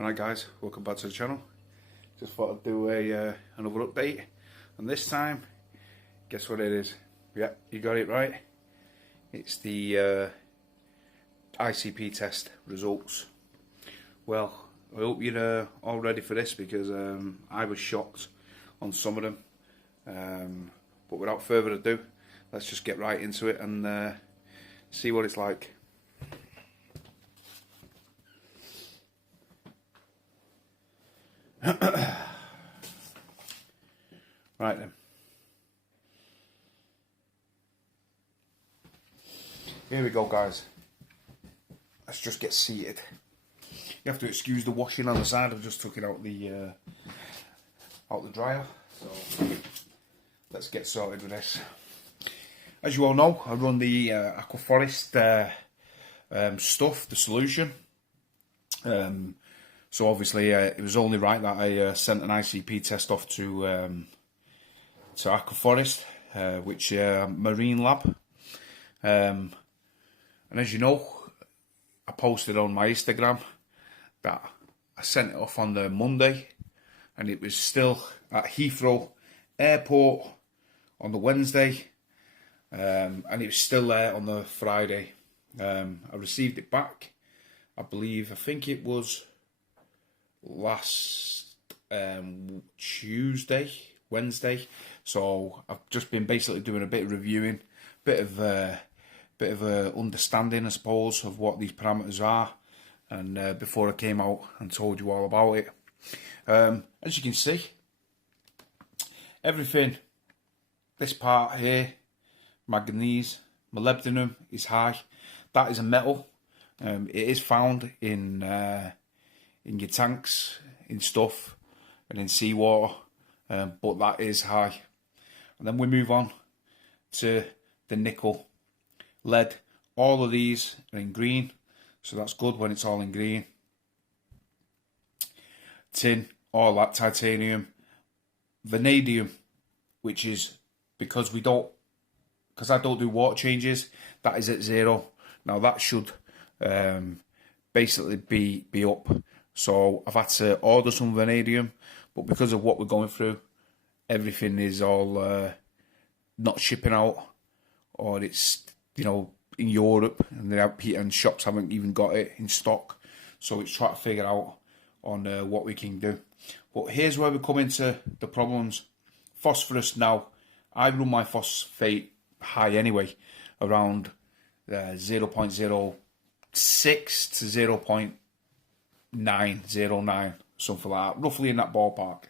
Alright guys, welcome back to the channel. Just thought I'd do another update, and this time, guess what it is? Yeah, you got it right. It's the ICP test results. Well, I hope you're all ready for this, because I was shocked on some of them. But without further ado, let's just get right into it and see what it's like. Right then. Here we go, guys. Let's just get seated. You have to excuse the washing on the side. I've just took it out the dryer. So let's get started with this. As you all know, I run the Aquaforest stuff, the solution. So obviously it was only right that I sent an ICP test off to Aquaforest, which marine lab. And as you know, I posted on my Instagram that I sent it off on the Monday, and it was still at Heathrow Airport on the Wednesday, and it was still there on the Friday. I received it back, I think it was last Wednesday. So I've just been basically doing a bit of reviewing, bit of understanding, I suppose, of what these parameters are, and before I came out and told you all about it. As you can see, everything, this part here, manganese, molybdenum is high. That is a metal. It is found in your tanks, in stuff, and in seawater, but that is high. And then we move on to the nickel, lead. All of these are in green, so that's good when it's all in green. Tin, all that, titanium, vanadium, which is because I don't do water changes, that is at 0. Now that should basically be up. So I've had to order some vanadium, but because of what we're going through, everything is all not shipping out, or it's, you know, in Europe, and shops haven't even got it in stock. So it's trying to figure out on what we can do. But here's where we come into the problems. Phosphorus now, I run my phosphate high anyway, around 0.06 to 0.909, something like that, roughly in that ballpark.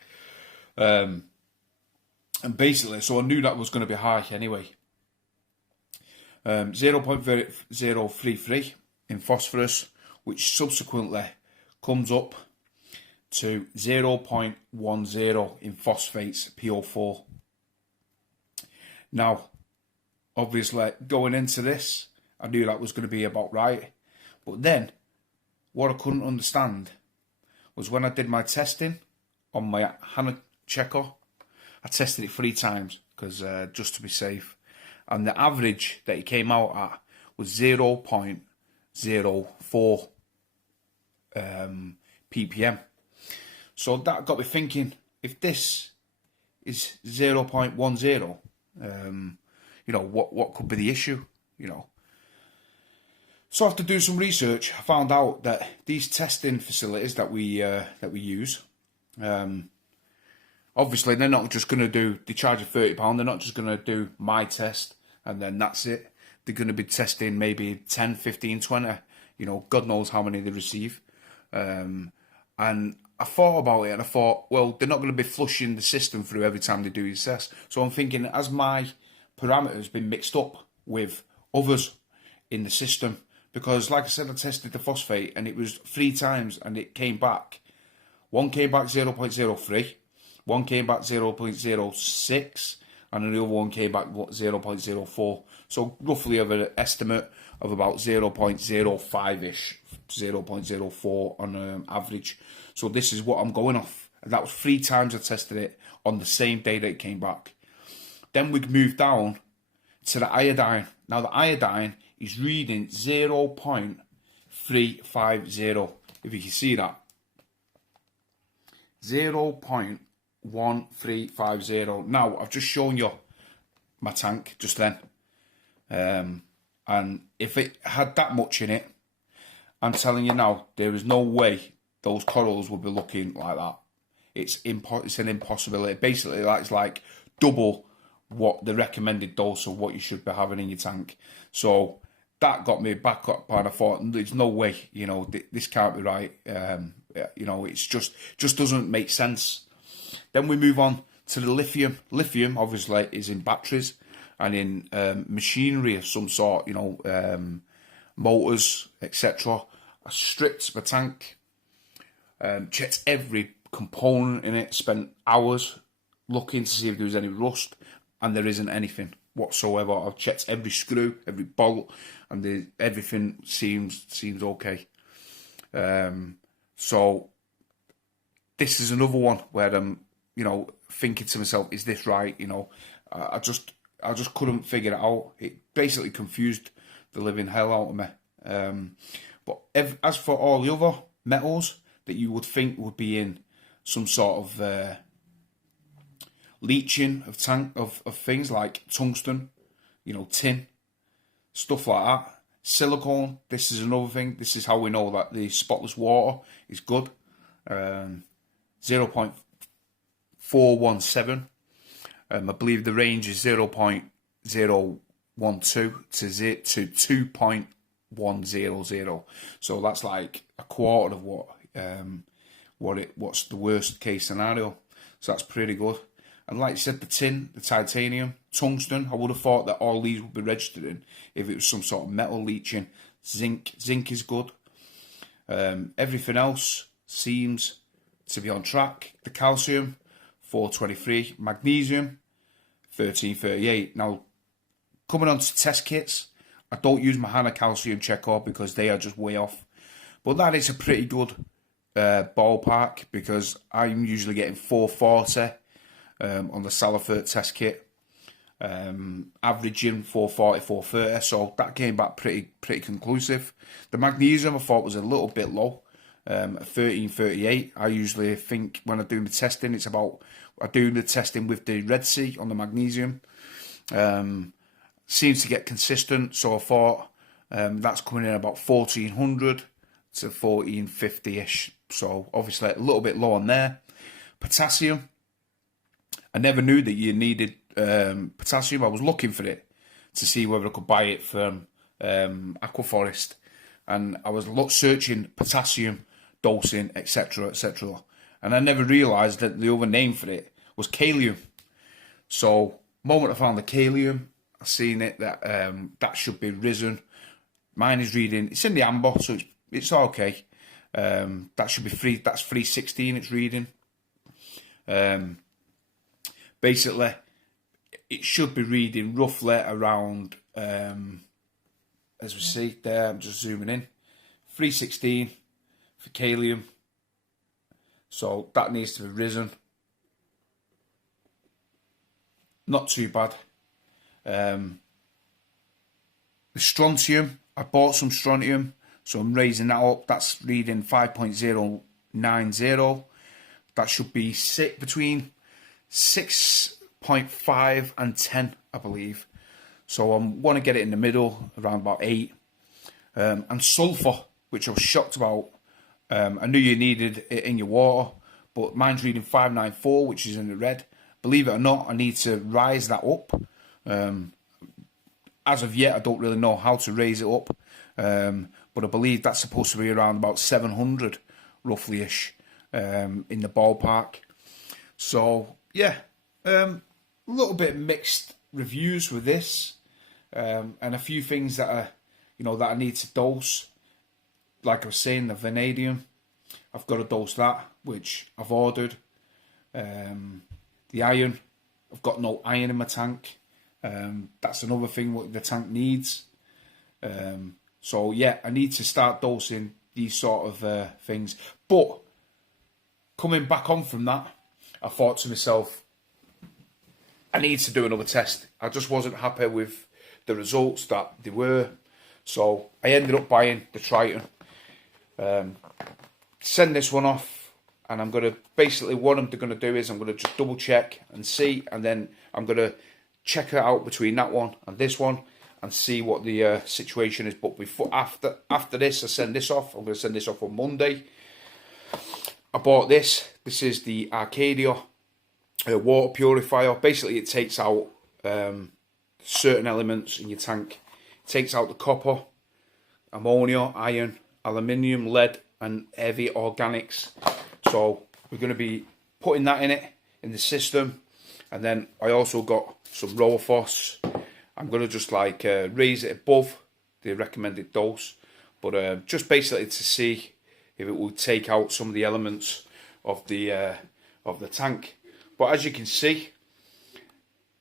And basically, so I knew that was going to be high anyway. 0.033 in phosphorus, which subsequently comes up to 0.10 in phosphates, PO4. Now, obviously, going into this, I knew that was going to be about right. But then, what I couldn't understand was when I did my testing on my Hannah checker, I tested it 3 times, because just to be safe. And the average that it came out at was 0.04 ppm. So that got me thinking, if this is 0.10, you know, what could be the issue, you know? So after doing some research, I found out that these testing facilities that we use, obviously they're not just going to they charge you £30, they're not just going to do my test and then that's it. They're going to be testing maybe 10, 15, 20, you know, God knows how many they receive. And I thought about it, and I thought, well, they're not going to be flushing the system through every time they do these tests. So I'm thinking, has my parameters been mixed up with others in the system? Because, like I said, I tested the phosphate, and it was 3 times, and it came back. One came back 0.03, one came back 0.06, and the other one came back 0.04. So roughly of an estimate of about 0.05-ish, 0.04 on average. So this is what I'm going off. And that was 3 times I tested it on the same day that it came back. Then we moved down to the iodine. Now the iodine is reading 0.350. If you can see that, 0.1350. Now, I've just shown you my tank just then. And if it had that much in it, I'm telling you now, there is no way those corals would be looking like that. It's an impossibility. Basically, that's like double what the recommended dose of what you should be having in your tank. So that got me back up, and I thought, there's no way, you know, this can't be right. You know, it's just doesn't make sense. Then we move on to the lithium. Lithium, obviously, is in batteries and in machinery of some sort, you know, motors, etc. I stripped my tank, checked every component in it, spent hours looking to see if there was any rust, and there isn't anything whatsoever. I've checked every screw, every bolt, and everything seems okay. So this is another one where I'm, you know, thinking to myself, is this right? You know, I just couldn't figure it out. It basically confused the living hell out of me. But as for all the other metals that you would think would be in some sort of leaching of things like tungsten, you know, tin, stuff like that. Silicone, this is another thing. This is how we know that the spotless water is good. 0.417. I believe the range is 0.012 to 2.100. So that's like a quarter of what's the worst case scenario. So that's pretty good. And like I said, the tin, the titanium, tungsten, I would have thought that all these would be registered in if it was some sort of metal leaching. Zinc is good. Everything else seems to be on track. The calcium, 423. Magnesium, 1338. Now, coming on to test kits, I don't use my HANA calcium checker because they are just way off. But that is a pretty good ballpark, because I'm usually getting 440 on the Salifert test kit, averaging 440, 430. So that came back pretty conclusive. The magnesium I thought was a little bit low, 1338. I usually think when I do the testing, it's about, I do the testing with the Red Sea on the magnesium. Seems to get consistent, so I thought that's coming in about 1400 to 1450-ish. So obviously a little bit low on there. Potassium, I never knew that you needed potassium. I was looking for it to see whether I could buy it from Aquaforest, and I was searching potassium dosing, etc., and I never realised that the other name for it was kalium. So the moment I found the kalium, I seen it that that should be risen. Mine is reading, it's in the amber, so it's okay. That should be free. That's 316. It's reading. Basically, it should be reading roughly around, as we see there, I'm just zooming in, 316 for kalium. So that needs to be risen. Not too bad. The strontium, I bought some strontium, so I'm raising that up. That's reading 5.090. That should be between 6.5 and 10, I believe. So I want to get it in the middle, around about 8. And sulfur, which I was shocked about. I knew you needed it in your water, but mine's reading 594, which is in the red. Believe it or not, I need to rise that up. As of yet, I don't really know how to raise it up. But I believe that's supposed to be around about 700, roughly-ish, in the ballpark. So, yeah, a little bit mixed reviews with this, and a few things that are, that I need to dose. Like I was saying, the vanadium, I've got to dose that, which I've ordered. The iron, I've got no iron in my tank. That's another thing what the tank needs. So yeah, I need to start dosing these sort of things. But coming back on from that, I thought to myself, I need to do another test. I just wasn't happy with the results that they were. So I ended up buying the Triton. Send this one off, and I'm going to basically, what I'm going to do is I'm going to just double check and see, and then I'm going to check it out between that one and this one and see what the situation is. But after this, I send this off. I'm going to send this off on Monday. I bought this. This is the Arcadia water purifier. Basically, it takes out certain elements in your tank. It takes out the copper, ammonia, iron, aluminium, lead, and heavy organics. So we're going to be putting that in the system. And then I also got some Rowaphos. I'm going to just like raise it above the recommended dose, but just basically to see if it will take out some of the elements of the tank. But as you can see,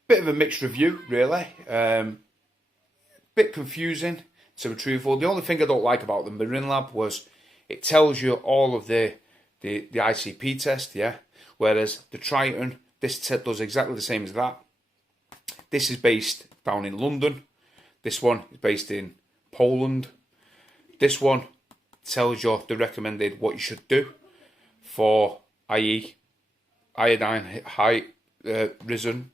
bit of a mixed review really. Bit confusing to be truthful. The only thing I don't like about the Marine Lab was it tells you all of the ICP test, yeah. Whereas the Triton, this does exactly the same as that. This is based down in London. This one is based in Poland. This one tells you the recommended what you should do for, i.e., iodine high risen,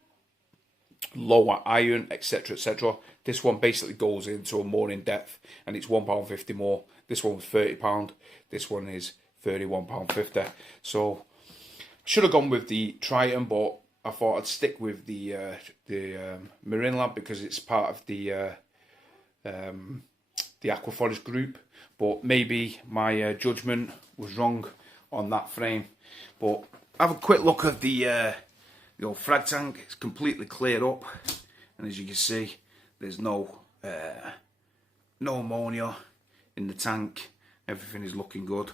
lower iron, etc., etc. This one basically goes into a more in depth, and it's £1.50 more. This one was £30. This one is £31.50. So I should have gone with the Triton, but I thought I'd stick with the Marine Lab because it's part of the Aquaforest group. But maybe my judgment was wrong on that frame. But have a quick look at the old frag tank. It's completely cleared up, and as you can see, there's no ammonia in the tank. Everything is looking good.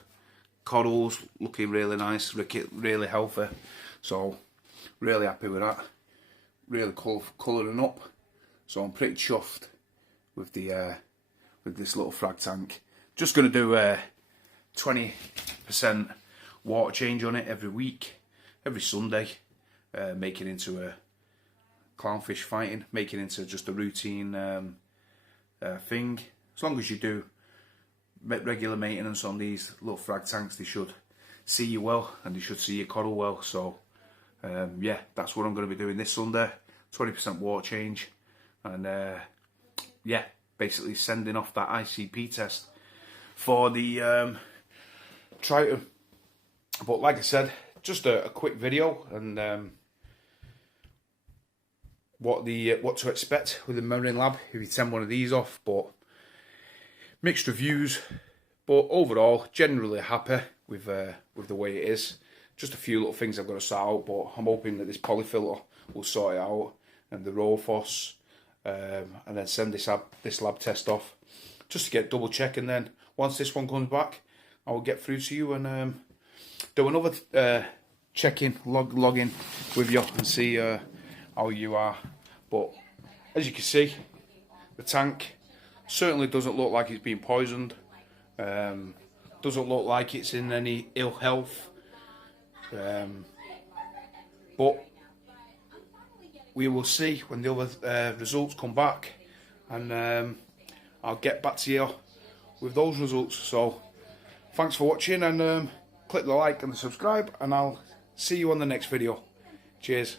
Corals looking really nice, really healthy. So really happy with that. Really colouring up. So I'm pretty chuffed with the with this little frag tank. Just going to do a 20% water change on it every week, every Sunday. Make it into a clownfish fighting, make it into just a routine thing. As long as you do regular maintenance on these little frag tanks, they should see you well, and they should see your coral well. So yeah, that's what I'm going to be doing this Sunday. 20% water change, and yeah, basically sending off that ICP test for the Triton. But like I said, just a quick video, and what to expect with the Marine Lab if you send one of these off. But mixed reviews, but overall generally happy with the way it is. Just a few little things I've got to sort out, but I'm hoping that this polyfilter will sort it out, and the Rowaphos, and then send this lab test off just to get double check. And then once this one comes back, I will get through to you and do another check-in, log-in with you and see how you are. But as you can see, the tank certainly doesn't look like it's been poisoned. Doesn't look like it's in any ill health. But we will see when the other results come back, and I'll get back to you with those results. So thanks for watching, and click the like and the subscribe, and I'll see you on the next video. Cheers.